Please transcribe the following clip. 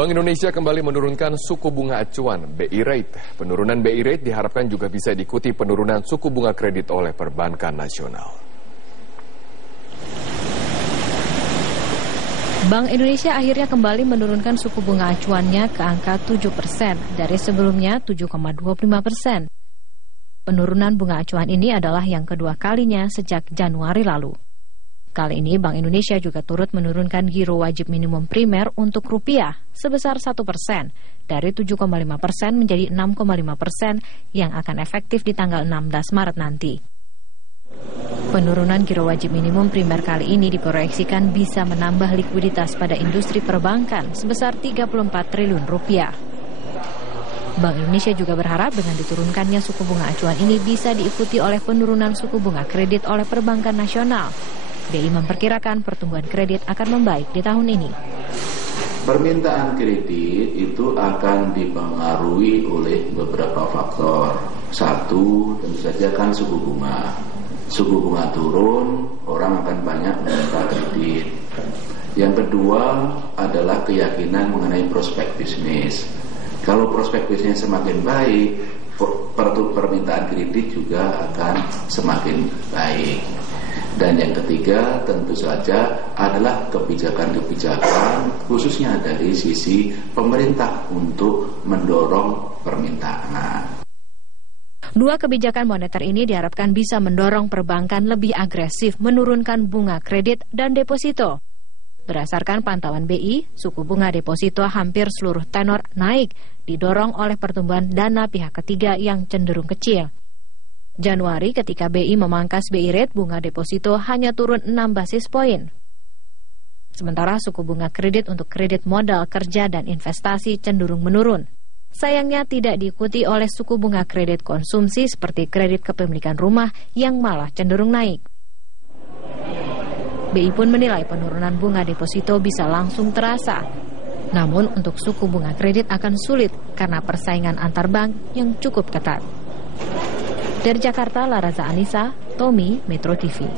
Bank Indonesia kembali menurunkan suku bunga acuan BI Rate. Penurunan BI Rate diharapkan juga bisa diikuti penurunan suku bunga kredit oleh perbankan nasional. Bank Indonesia akhirnya kembali menurunkan suku bunga acuannya ke angka 7% dari sebelumnya 7,25%. Penurunan bunga acuan ini adalah yang kedua kalinya sejak Januari lalu. Kali ini Bank Indonesia juga turut menurunkan giro wajib minimum primer untuk rupiah sebesar 1% dari 7,5% menjadi 6,5% yang akan efektif di tanggal 16 Maret nanti. Penurunan giro wajib minimum primer kali ini diproyeksikan bisa menambah likuiditas pada industri perbankan sebesar 34 triliun rupiah. Bank Indonesia juga berharap dengan diturunkannya suku bunga acuan ini bisa diikuti oleh penurunan suku bunga kredit oleh perbankan nasional. BI memperkirakan pertumbuhan kredit akan membaik di tahun ini. Permintaan kredit itu akan dipengaruhi oleh beberapa faktor. Satu, tentu saja kan suku bunga. Suku bunga turun, orang akan banyak meminta kredit. Yang kedua adalah keyakinan mengenai prospek bisnis. Kalau prospek bisnis semakin baik, permintaan kredit juga akan semakin baik. Dan yang ketiga tentu saja adalah kebijakan-kebijakan khususnya dari sisi pemerintah untuk mendorong permintaan. Dua kebijakan moneter ini diharapkan bisa mendorong perbankan lebih agresif menurunkan bunga kredit dan deposito. Berdasarkan pantauan BI, suku bunga deposito hampir seluruh tenor naik, didorong oleh pertumbuhan dana pihak ketiga yang cenderung kecil. Januari ketika BI memangkas BI Rate, bunga deposito hanya turun 6 basis poin. Sementara suku bunga kredit untuk kredit modal kerja dan investasi cenderung menurun. Sayangnya tidak diikuti oleh suku bunga kredit konsumsi seperti kredit kepemilikan rumah yang malah cenderung naik. BI pun menilai penurunan bunga deposito bisa langsung terasa. Namun untuk suku bunga kredit akan sulit karena persaingan antar bank yang cukup ketat. Dari Jakarta, Laraza Anissa, Tommy, Metro TV.